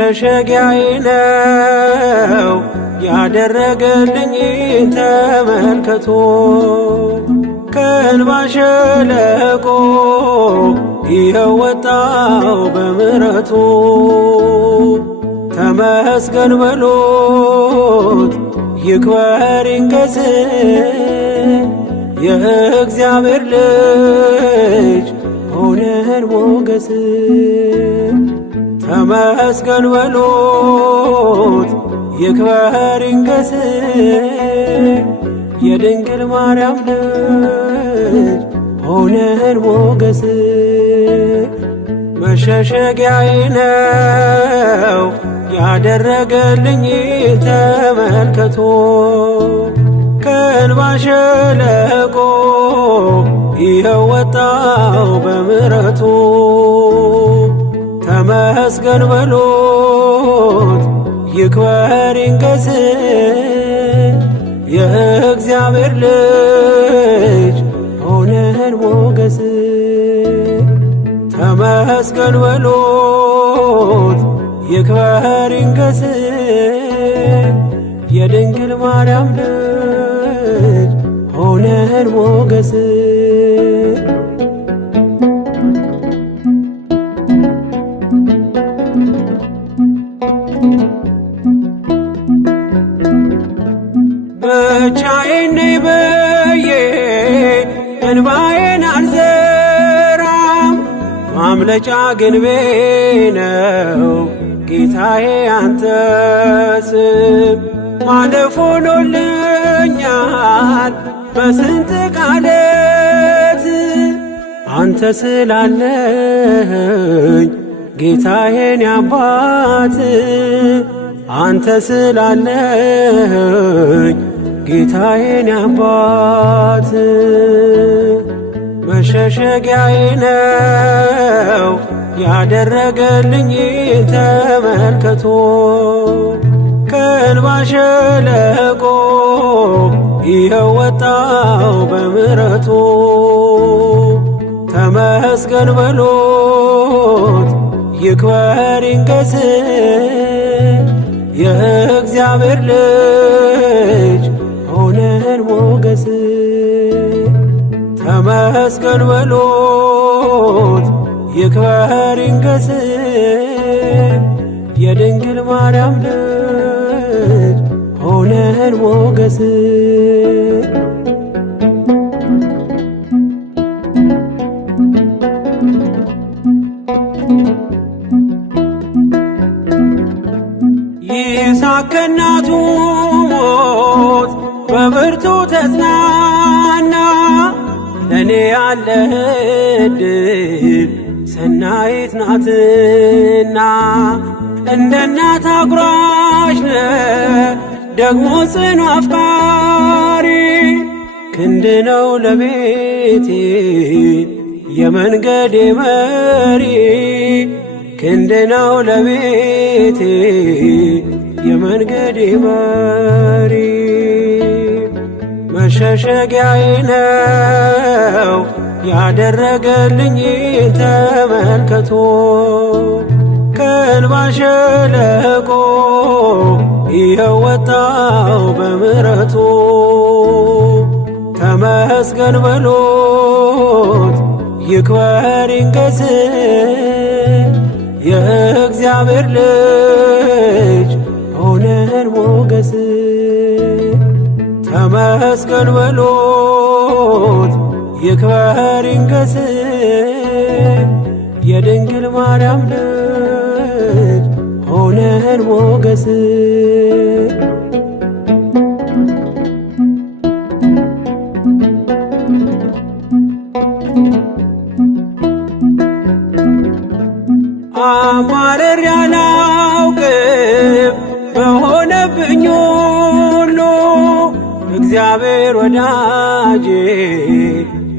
መሸሸጊያዬ ነው ያደረገልኝ ተመልከቶ ከእንባ ሸለቆ ይኸው ወጣው በምሕረቱ ተመስገን በሉት ይክበር ይንገስ የእግዚአብሔር ልጅ ሆነን ሞገስ ተመስገን በሉት ይክበር ይንገስ የድንግል ማርያም ልጅ ሆነን ሞገስ መሸሸጊያዬ ነው ያደረገልኝ ተመልከቶ ከእንባ ሸለቆ ይኸው ወጣው በምሕረቱ ተመስገን በሉት ይክበር ይንገስ የእግዚአብሔር ልጅ ሆነን ሞገስ ተመስገን በሉት ይክበር ይንገስ የድንግል ማርያም ልጅ ሆነን ሞገስ ብቻዬን ነኝ ብዬ እንባዬን አልዘራም ማምለጫ ግንቤ ነው ጌታዬ አንተ ስም ማለፍ ሆኖልኛል በስንጥቅ ዓለት አንተ ስላለኸኝ ጌታዬን አባት አንተ ስላለኸኝ ጌታዬን አባት መሸሸጊያዬ ነው ያደረገልኝ ተመልከቶ ከእንባ ሸለቆ ይኸው ወጣው በምሕረቱ ተመስገን በሉት ይክበር ይንገስ የእግዚአብሔር ልጅ ሆነን ሞገስ ተመስገን በሉት ይክበር ይንገስ የድንግል ማርያም ልጅ ሆነን ሞገስ ይስሐቅ ከእናቱ ሞት በብርቱ ተጽናና ለእኔ ያለህ ዕድል ሰናይት ናትና እንደ እናት አጉራሽ ነህ ደግሞ ጽኑ አፍቃሪ ክንድ ነው ለቤቴ የመንገዴ መሪ ክንድ ነው ለቤቴ የመንገዴ መሪ መሸሸጊያዬ ነው ያደረገልኝ ተመልከቶ ከእንባ ሸለቆ ይኸው ወጣው በምሕረቱ ተመስገን በሉት ይክበር ይንገስ የእግዚአብሔር ልጅ ሆነን ሞገስ ተመስገን በሉት ይክበር ይንገስ የድንግል ማርያም ልጅ ሆነን ሞገስ አማረር ያላውቅም በሆነብኝ ሁሉ እግዚአብሔር ወዳጄ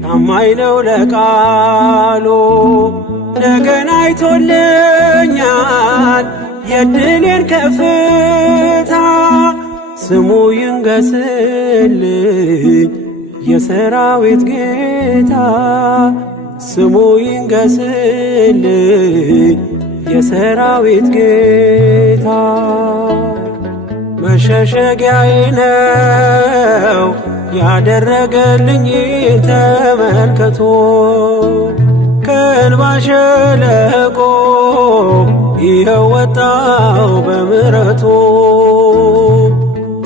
ታማኝ ነው ለቃሉ ነገን አይቶልኛል የድሌን ከፍታ ስሙ ይንገስልኝ የሰራዊት ጌታ ስሙ ይንገስልኝ የሰራዊት ጌታ መሸሸጊያዬ ነው ያደረገልኝ ተመልከቶ ከእንባ ሸለቆ ይኸው ወጣው በምሕረቱ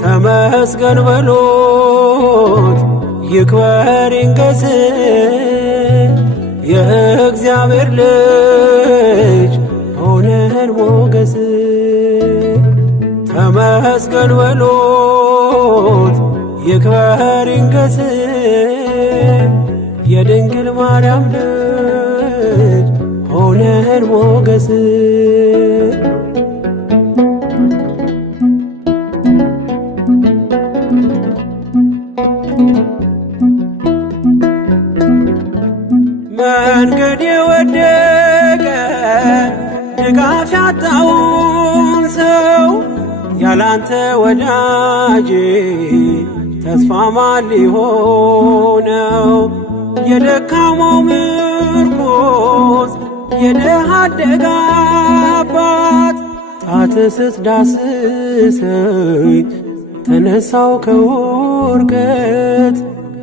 ተመስገን በሎት ይክበር ይንገስ የእግዚአብሔር ልጅ ሆነን ሞገስ ተመስገን በሎት ይክበር ይንገስ የድንግል ማርያም ልጅ ሆነን ሞገስ መንገድ የወደቀ ድጋፍ ያጣውን ሰው ያላንተ ወዳጄ ተስፋ ማን ሊሆነው? የደካማው ምርኮስ የድሃ አደግ አባት ጣትህ ስትዳስሰኝ ተነሳው ከውድቀት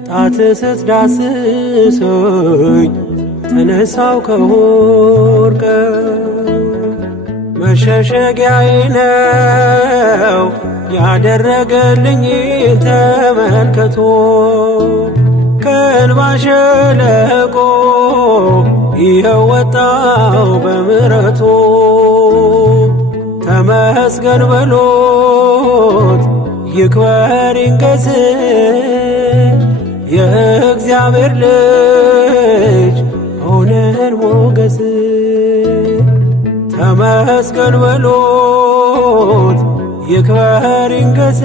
ጣትህ ስትዳስሰኝ ተነሳው ከውድቀት መሸሸጊያዬ ነው ያደረገልኝ ተመልከቶ ከእንባ ሸለቆ ይኸው ወጣው በምሕረቱ ተመስገን በሎት ይክበር ይንገስ የእግዚአብሔር ልጅ ሆነን ሞገስ ተመስገን በሎት ይክበር ይንገስ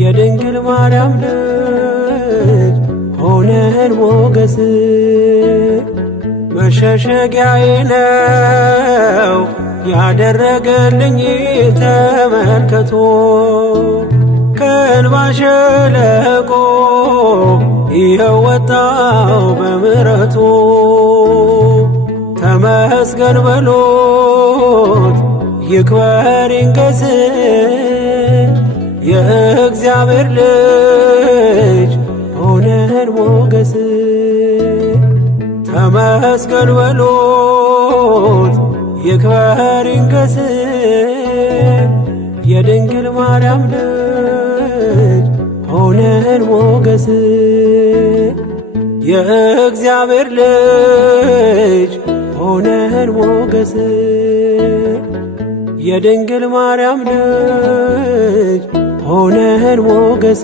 የድንግል ማርያም ልጅ ሆነን ሞገስ መሸሸጊያዬ ነው ያደረገልኝ ተመልከቶ ከእንባ ሸለቆ ይኸው ወጣው በምሕረቱ ተመስገን በሎት ይክበር ይንገስ የእግዚአብሔር ልጅ ሆነን ሞገስ ተመስገን በሎት ይክበር ይንገስ የድንግል ማርያም ልጅ ሆነን ሞገስ የእግዚአብሔር ልጅ ሆነን ሞገስ የድንግል ማርያም ልጅ ሆነን ሞገስ